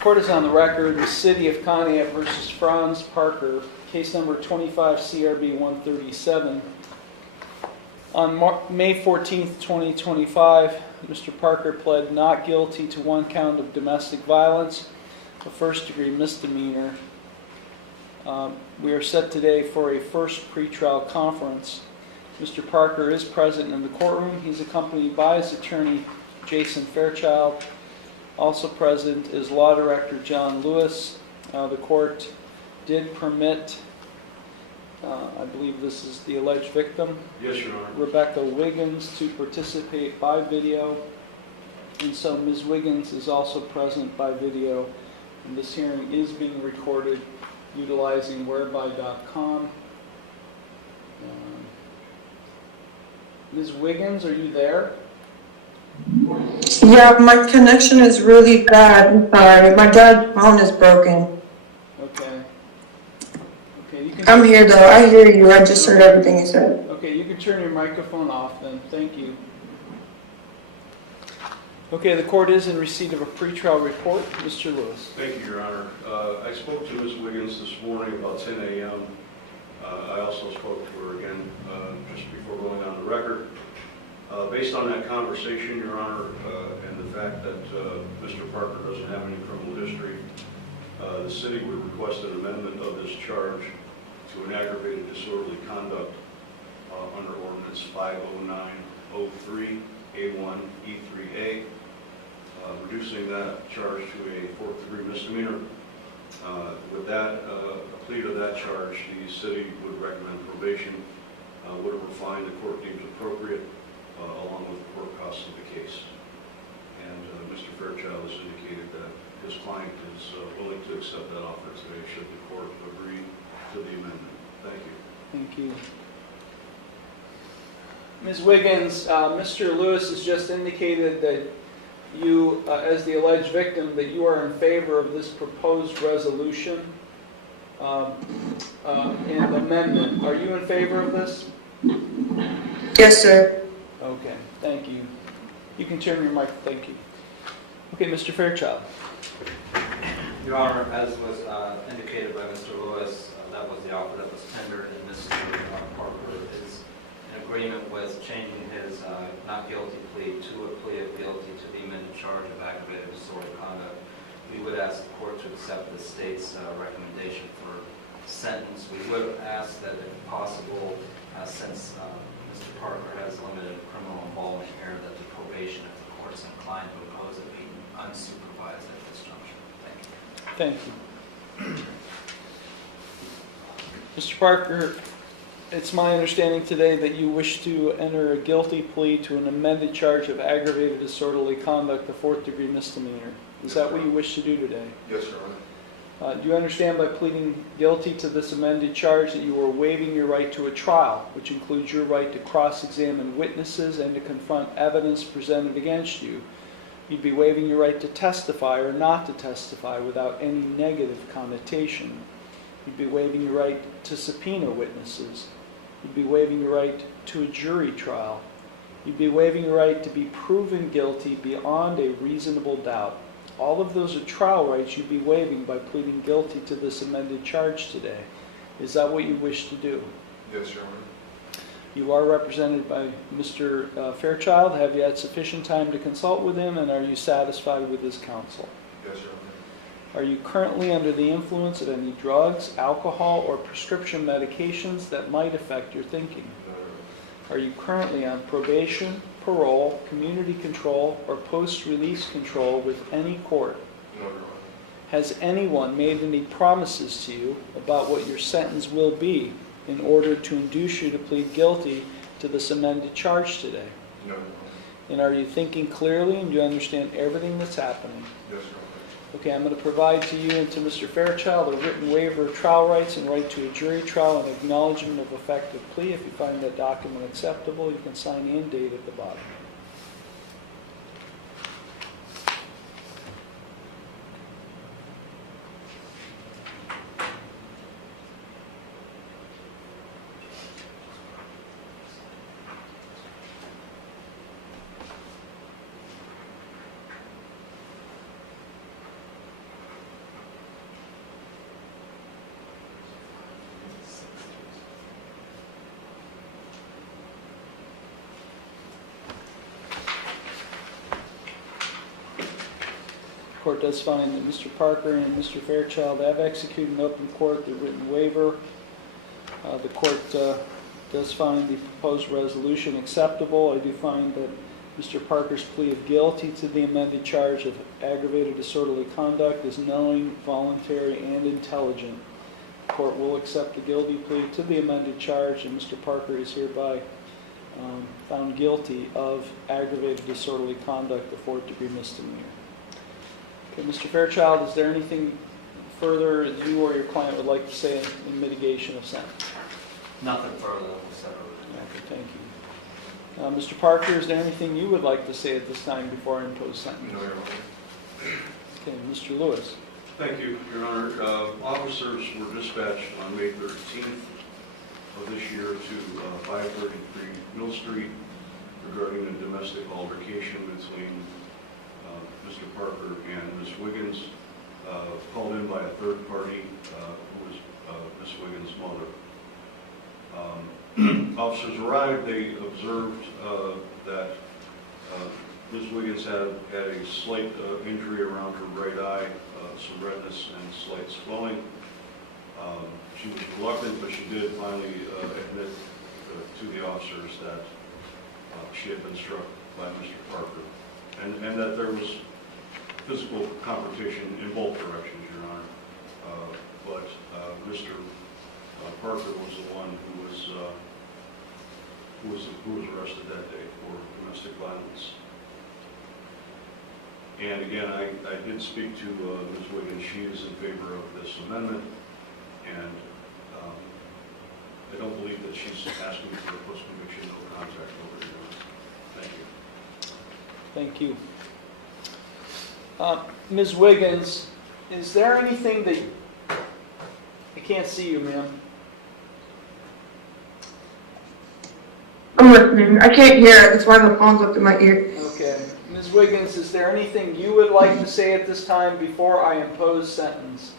Court is on the record, the City of Conneaut versus Franz Parker, case number 25 CRB 137. On May 14th, 2025, Mr. Parker pled not guilty to one count of domestic violence, a first-degree misdemeanor. We are set today for a first pretrial conference. Mr. Parker is present in the courtroom. He's accompanied by his attorney, Jason Fairchild. Also present is Law Director John Lewis. The court did permit, I believe this is the alleged victim, yes, Your Honor, Rebecca Wiggins, to participate by video. And so Ms. Wiggins is also present by video. And this hearing is being recorded utilizing whereby.com. Ms. Wiggins, are you there? Yeah, my connection is really bad. I'm sorry. My dad's phone is broken. Okay. Okay, you can. I'm here though. I hear you. I just heard everything you said. Okay, you can turn your microphone off then. Thank you. Okay, the court is in receipt of a pretrial report. Mr. Lewis. thank you, Your Honor. I spoke to Ms. Wiggins this morning about 10 a.m. I also spoke to her again just before going on the record. Based on that conversation, Your Honor, and the fact that Mr. Parker doesn't have any criminal history, the city would request an amendment of this charge to an aggravated disorderly conduct under Ordinance 50903A1E3A, reducing that charge to a fourth-degree misdemeanor. With that, a plea to that charge, the city would recommend probation, whatever fine the court deems appropriate, along with the court costs of the case. And Mr. Fairchild has indicated that his client is willing to accept that offer today should the court agree to the amendment. Thank you. Thank you. Ms. Wiggins, Mr. Lewis has just indicated that you, as the alleged victim, that you are in favor of this proposed resolution and amendment. Are you in favor of this? Yes, sir. Okay, thank you. You can turn your mic. Thank you. Okay, Mr. Fairchild. Your Honor, as was indicated by Mr. Lewis, that was the offer that was tendered, and Mr. Parker is in agreement with changing his not guilty plea to a plea of guilty to the amended charge of aggravated disorderly conduct. We would ask the court to accept the state's recommendation for sentence. We would ask that, if possible, since Mr. Parker has limited criminal involvement here, that the probation, if the court's inclined to impose it, be unsupervised at this juncture. Thank you. Thank you. Mr. Parker, it's my understanding today that you wish to enter a guilty plea to an amended charge of aggravated disorderly conduct, a fourth-degree misdemeanor. Is that what you wish to do today? Yes, Your Honor. Do you understand by pleading guilty to this amended charge that you are waiving your right to a trial, which includes your right to cross-examine witnesses and to confront evidence presented against you? You'd be waiving your right to testify or not to testify without any negative connotation. You'd be waiving your right to subpoena witnesses. You'd be waiving your right to a jury trial. You'd be waiving your right to be proven guilty beyond a reasonable doubt. All of those are trial rights you'd be waiving by pleading guilty to this amended charge today. Is that what you wish to do? Yes, Your Honor. You are represented by Mr. Fairchild. Have you had sufficient time to consult with him, and are you satisfied with his counsel? Yes, Your Honor. Are you currently under the influence of any drugs, alcohol, or prescription medications that might affect your thinking? No, Your Honor. Are you currently on probation, parole, community control, or post-release control with any court? No, Your Honor. Has anyone made any promises to you about what your sentence will be in order to induce you to plead guilty to this amended charge today? No, Your Honor. And are you thinking clearly and do you understand everything that's happening? Yes, Your Honor. Okay, I'm going to provide to you and to Mr. Fairchild a written waiver of trial rights and right to a jury trial and acknowledgement of effective plea. If you find that document acceptable, you can sign and date at the bottom. The court does find that Mr. Parker and Mr. Fairchild have executed in open court the written waiver. The court does find the proposed resolution acceptable. I do find that Mr. Parker's plea of guilty to the amended charge of aggravated disorderly conduct is knowing, voluntary, and intelligent. The court will accept the guilty plea to the amended charge, and Mr. Parker is hereby found guilty of aggravated disorderly conduct, the fourth-degree misdemeanor. Okay, Mr. Fairchild, is there anything further you or your client would like to say in mitigation of sentence? Nothing further than we said already. Okay, thank you. Mr. Parker, is there anything you would like to say at this time before I impose sentence? No, Your Honor. Okay, Mr. Lewis. Thank you, Your Honor. Officers were dispatched on May 13th of this year to 533 Mill Street regarding a domestic altercation between Mr. Parker and Ms. Wiggins, called in by a third party who was Ms. Wiggins' mother. Officers arrived, they observed that Ms. Wiggins had a slight injury around her right eye, some redness and slight swelling. She was reluctant, but she did finally admit to the officers that she had been struck by Mr. Parker, and that there was physical confrontation in both directions, Your Honor. But Mr. Parker was the one who was arrested that day for domestic violence. And again, I did speak to Ms. Wiggins. She is in favor of this amendment, and I don't believe that she's asking for a post-conviction no contact order. Thank you. Thank you. Ms. Wiggins, is there anything that... I can't see you, ma'am. I'm listening. I can't hear. That's why the phone's up to my ear. Okay. Ms. Wiggins, is there anything you would like to say at this time before I impose sentence?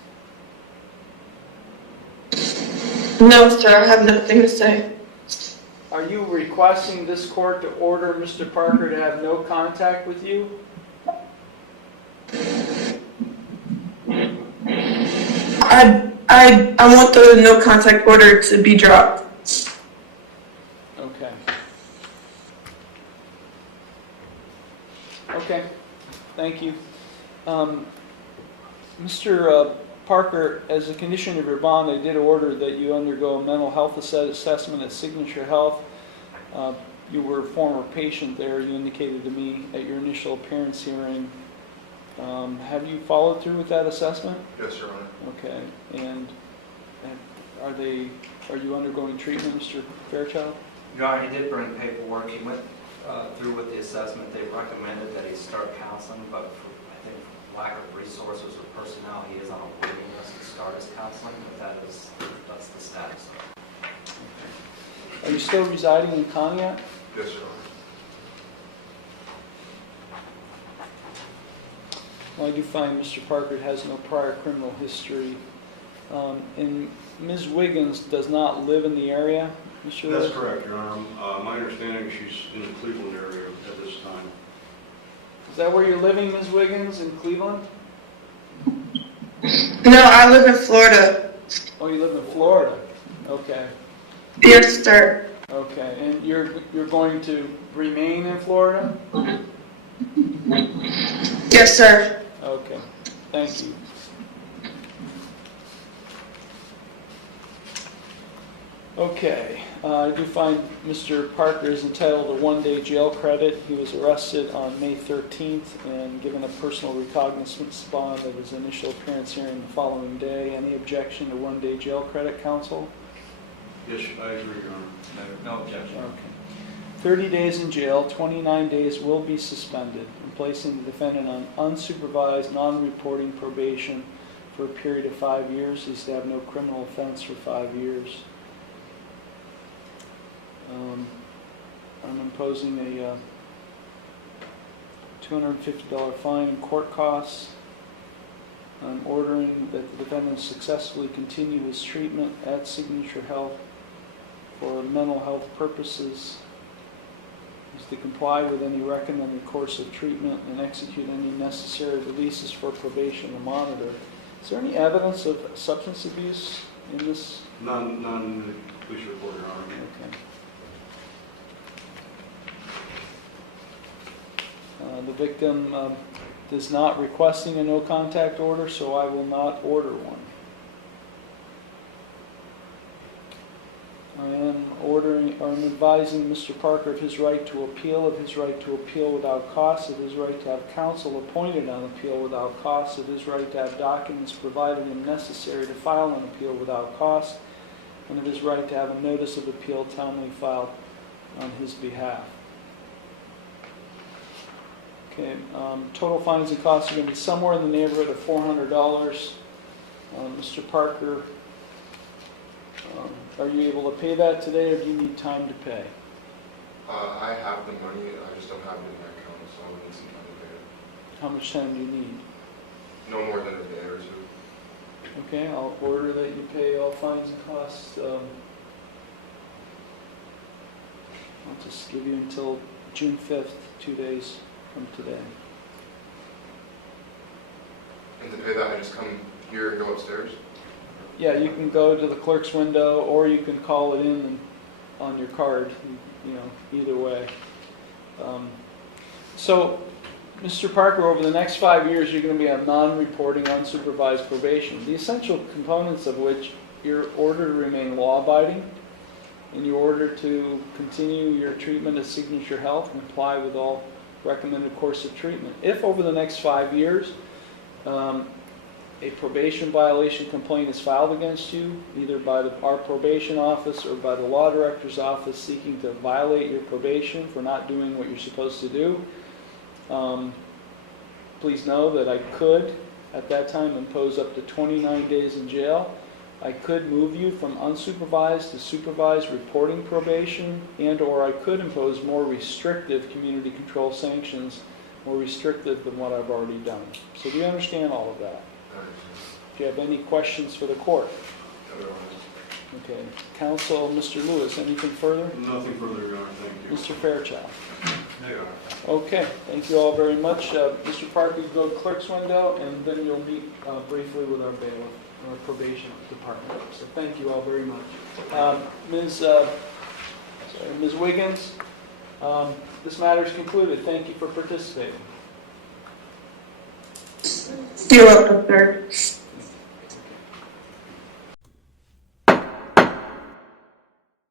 No, sir. I have nothing to say. Are you requesting this court to order Mr. Parker to have no contact with you? I want the no contact order to be dropped. Okay. Okay. Thank you. Mr. Parker, as a condition of your bond, I did order that you undergo a mental health assessment at Signature Health. You were a former patient there, you indicated to me at your initial appearance hearing. Have you followed through with that assessment? Yes, Your Honor. Okay. And are you undergoing treatment, Mr. Fairchild? Your Honor, he did bring paperwork. He went through with the assessment. They recommended that he start counseling, but for, I think, lack of resources or personnel, he is on a waiting list to start his counseling, but that's the status of it. Are you still residing in Conneaut? Yes, Your Honor. Well, I do find Mr. Parker has no prior criminal history. And Ms. Wiggins does not live in the area, Mr. Lewis? That's correct, Your Honor. My understanding is she's in the Cleveland area at this time. Is that where you're living, Ms. Wiggins, in Cleveland? No, I live in Florida. Oh, you live in Florida. Okay. Yes, sir. Okay. And you're going to remain in Florida? Yes, sir. Okay. Thank you. Okay. I do find Mr. Parker is entitled to 1-day jail credit. He was arrested on May 13th and given a personal recognizance bond at his initial appearance hearing the following day. Any objection to 1-day jail credit, counsel? Yes, I agree, Your Honor. No objection. Okay. 30 days in jail, 29 days will be suspended, and placing the defendant on unsupervised, non-reporting probation for a period of 5 years. He's to have no criminal offense for 5 years. I'm imposing a $250 fine and court costs. I'm ordering that the defendant successfully continue his treatment at Signature Health for mental health purposes. is to comply with any recommended course of treatment and execute any necessary releases for probation or monitor. Is there any evidence of substance abuse in this? None in the police report, Your Honor. Okay. The victim is not requesting a no contact order, so I will not order one. I'm advising Mr. Parker of his right to appeal, without cost, of his right to have counsel appointed on appeal without cost, of his right to have documents provided him necessary to file an appeal without cost, and of his right to have a notice of appeal timely filed on his behalf. Okay, total fines and costs are going to be somewhere in the neighborhood of $400. Mr. Parker, are you able to pay that today, or do you need time to pay? I have the money, I just don't have it in my account, so I would need some time to pay it. How much time do you need? No more than a day or two. Okay, I'll order that you pay all fines and costs. I'll just give you until June 5th, 2 days from today. And to pay that, I just come here and go upstairs? Yeah, you can go to the clerk's window, or you can call it in and on your card, either way. So, Mr. Parker, over the next 5 years, you're going to be on non-reporting unsupervised probation, the essential components of which your order to remain law-abiding, and your order to continue your treatment at Signature Health and comply with all recommended course of treatment. If over the next 5 years, a probation violation complaint is filed against you, either by our probation office or by the law director's office seeking to violate your probation for not doing what you're supposed to do, please know that I could, at that time, impose up to 29 days in jail. I could move you from unsupervised to supervised reporting probation, and/or I could impose more restrictive community control sanctions, more restrictive than what I've already done. So do you understand all of that? Do you have any questions for the court? Okay. Counsel, Mr. Lewis, anything further? Nothing further, Your Honor. Thank you. Mr. Fairchild? No, Your Honor. Okay. Thank you all very much. Mr. Parker, you go to clerk's window, and then you'll meet briefly with our bailiff, our probation department. So thank you all very much. Ms. Wiggins, this matter is concluded. Thank you for participating. You're welcome, sir.